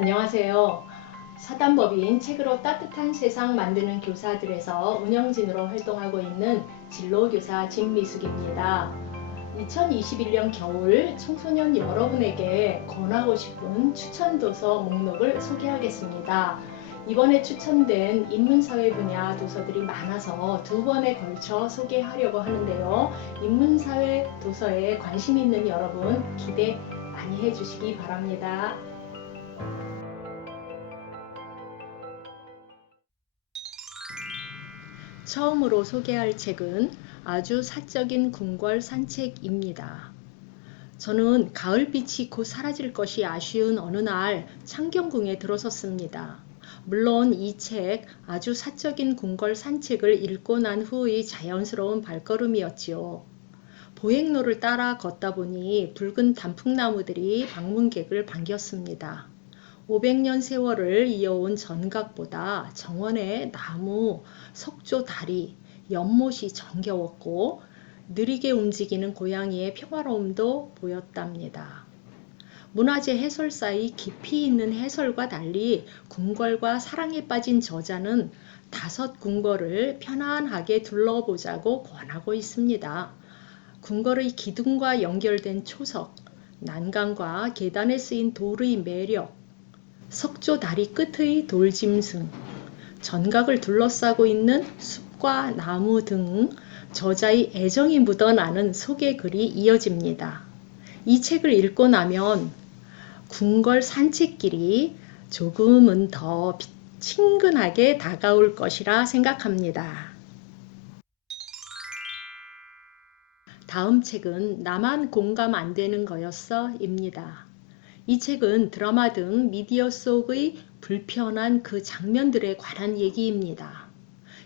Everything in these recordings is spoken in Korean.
안녕하세요. 사단법인 책으로 따뜻한 세상 만드는 교사들에서 운영진으로 활동하고 있는 진로교사 진미숙입니다. 2021년 겨울 청소년 여러분에게 권하고 싶은 추천도서 목록을 소개하겠습니다. 이번에 추천된 인문사회 분야 도서들이 많아서 두 번에 걸쳐 소개하려고 하는데요. 인문사회 도서에 관심 있는 여러분 기대 많이 해주시기 바랍니다. 처음으로 소개할 책은 아주 사적인 궁궐 산책입니다. 저는 가을빛이 곧 사라질 것이 아쉬운 어느 날 창경궁에 들어섰습니다. 물론 이 책 아주 사적인 궁궐 산책을 읽고 난 후의 자연스러운 발걸음이었지요. 보행로를 따라 걷다 보니 붉은 단풍나무들이 방문객을 반겼습니다. 500년 세월을 이어온 전각보다 정원의 나무, 석조 다리, 연못이 정겨웠고 느리게 움직이는 고양이의 평화로움도 보였답니다. 문화재 해설사의 깊이 있는 해설과 달리 궁궐과 사랑에 빠진 저자는 5궁궐을 편안하게 둘러보자고 권하고 있습니다. 궁궐의 기둥과 연결된 초석, 난간과 계단에 쓰인 돌의 매력, 석조 다리 끝의 돌짐승, 전각을 둘러싸고 있는 숲과 나무 등 저자의 애정이 묻어나는 소개글이 이어집니다. 이 책을 읽고 나면 궁궐 산책길이 조금은 더 친근하게 다가올 것이라 생각합니다. 다음 책은 나만 공감 안 되는 거였어 입니다. 이 책은 드라마 등 미디어 속의 불편한 그 장면들에 관한 얘기입니다.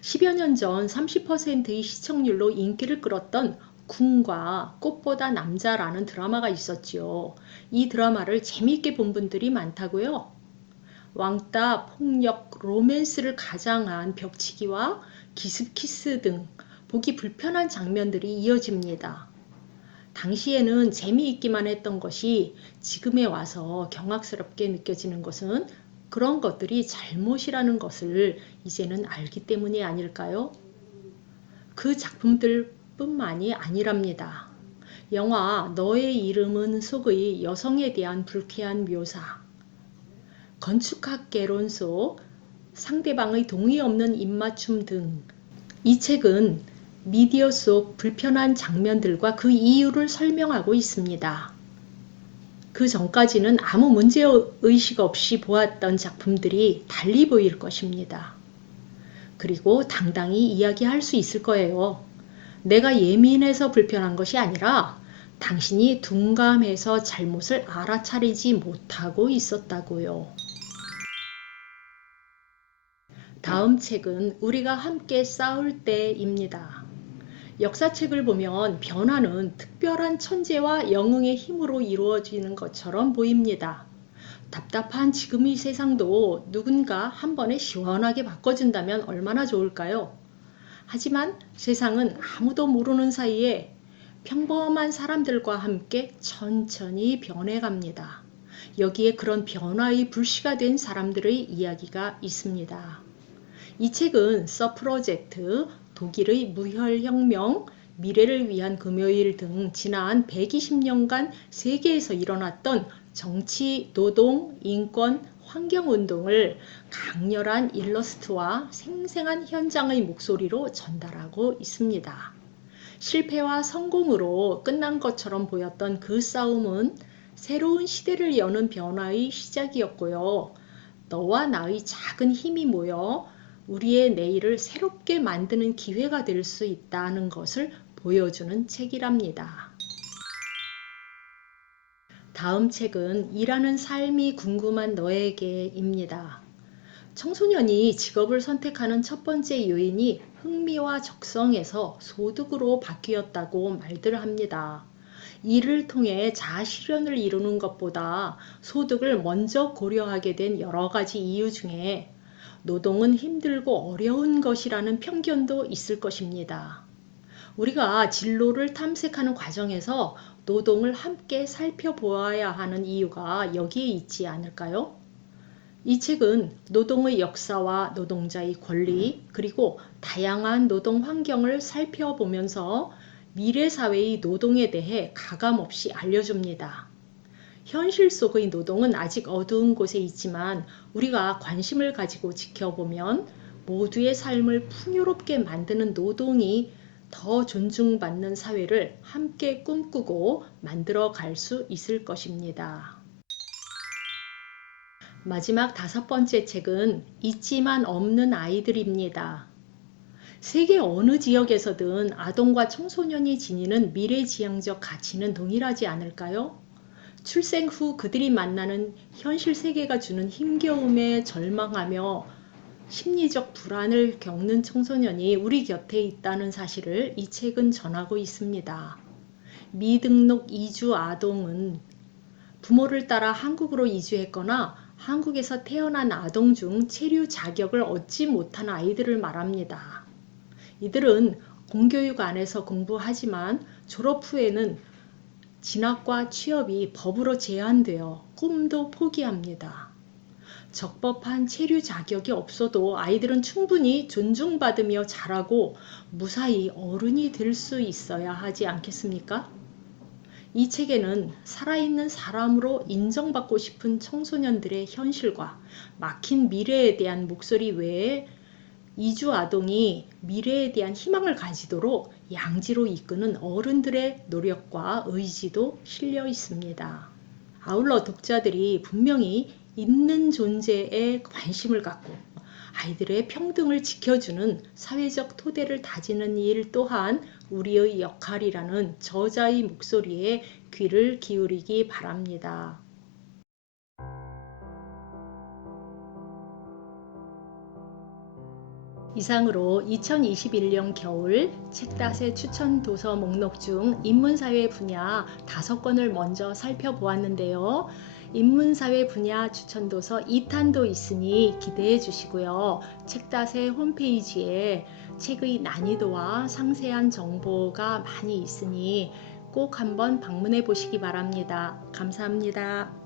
10여 년 전 30%의 시청률로 인기를 끌었던 궁과 꽃보다 남자라는 드라마가 있었지요. 이 드라마를 재미있게 본 분들이 많다고요. 왕따, 폭력, 로맨스를 가장한 벽치기와 기습키스 등 보기 불편한 장면들이 이어집니다. 당시에는 재미있기만 했던 것이 지금에 와서 경악스럽게 느껴지는 것은 그런 것들이 잘못이라는 것을 이제는 알기 때문이 아닐까요? 그 작품들뿐만이 아니랍니다. 영화 너의 이름은 속의 여성에 대한 불쾌한 묘사, 건축학개론 속 상대방의 동의 없는 입맞춤 등 이 책은 미디어 속 불편한 장면들과 그 이유를 설명하고 있습니다. 그 전까지는 아무 문제의식 없이 보았던 작품들이 달리 보일 것입니다. 그리고 당당히 이야기할 수 있을 거예요. 내가 예민해서 불편한 것이 아니라 당신이 둔감해서 잘못을 알아차리지 못하고 있었다고요. 다음 책은 우리가 함께 싸울 때입니다. 역사책을 보면 변화는 특별한 천재와 영웅의 힘으로 이루어지는 것처럼 보입니다. 답답한 지금의 세상도 누군가 한 번에 시원하게 바꿔준다면 얼마나 좋을까요? 하지만 세상은 아무도 모르는 사이에 평범한 사람들과 함께 천천히 변해갑니다. 여기에 그런 변화의 불씨가 된 사람들의 이야기가 있습니다. 이 책은 서프로젝트, 독일의 무혈혁명, 미래를 위한 금요일 등 지난 120년간 세계에서 일어났던 정치, 노동, 인권, 환경운동을 강렬한 일러스트와 생생한 현장의 목소리로 전달하고 있습니다. 실패와 성공으로 끝난 것처럼 보였던 그 싸움은 새로운 시대를 여는 변화의 시작이었고요. 너와 나의 작은 힘이 모여 우리의 내일을 새롭게 만드는 기회가 될 수 있다는 것을 보여주는 책이랍니다. 다음 책은 일하는 삶이 궁금한 너에게입니다. 청소년이 직업을 선택하는 첫 번째 요인이 흥미와 적성에서 소득으로 바뀌었다고 말들 합니다. 일을 통해 자아실현을 이루는 것보다 소득을 먼저 고려하게 된 여러 가지 이유 중에 노동은 힘들고 어려운 것이라는 편견도 있을 것입니다. 우리가 진로를 탐색하는 과정에서 노동을 함께 살펴보아야 하는 이유가 여기에 있지 않을까요? 이 책은 노동의 역사와 노동자의 권리, 그리고 다양한 노동 환경을 살펴보면서 미래 사회의 노동에 대해 가감없이 알려줍니다. 현실 속의 노동은 아직 어두운 곳에 있지만 우리가 관심을 가지고 지켜보면 모두의 삶을 풍요롭게 만드는 노동이 더 존중받는 사회를 함께 꿈꾸고 만들어 갈 수 있을 것입니다. 마지막 5번째 책은 있지만 없는 아이들입니다. 세계 어느 지역에서든 아동과 청소년이 지니는 미래지향적 가치는 동일하지 않을까요? 출생 후 그들이 만나는 현실 세계가 주는 힘겨움에 절망하며 심리적 불안을 겪는 청소년이 우리 곁에 있다는 사실을 이 책은 전하고 있습니다. 미등록 이주 아동은 부모를 따라 한국으로 이주했거나 한국에서 태어난 아동 중 체류 자격을 얻지 못한 아이들을 말합니다. 이들은 공교육 안에서 공부하지만 졸업 후에는 진학과 취업이 법으로 제한되어 꿈도 포기합니다. 적법한 체류 자격이 없어도 아이들은 충분히 존중받으며 자라고 무사히 어른이 될 수 있어야 하지 않겠습니까? 이 책에는 살아있는 사람으로 인정받고 싶은 청소년들의 현실과 막힌 미래에 대한 목소리 외에 이주 아동이 미래에 대한 희망을 가지도록 양지로 이끄는 어른들의 노력과 의지도 실려 있습니다. 아울러 독자들이 분명히 있는 존재에 관심을 갖고 아이들의 평등을 지켜주는 사회적 토대를 다지는 일 또한 우리의 역할이라는 저자의 목소리에 귀를 기울이기 바랍니다. 이상으로 2021년 겨울 책닷의 추천 도서 목록 중 인문사회 분야 5권을 먼저 살펴보았는데요. 인문사회 분야 추천 도서 2탄도 있으니 기대해 주시고요. 책닷의 홈페이지에 책의 난이도와 상세한 정보가 많이 있으니 꼭 한번 방문해 보시기 바랍니다. 감사합니다.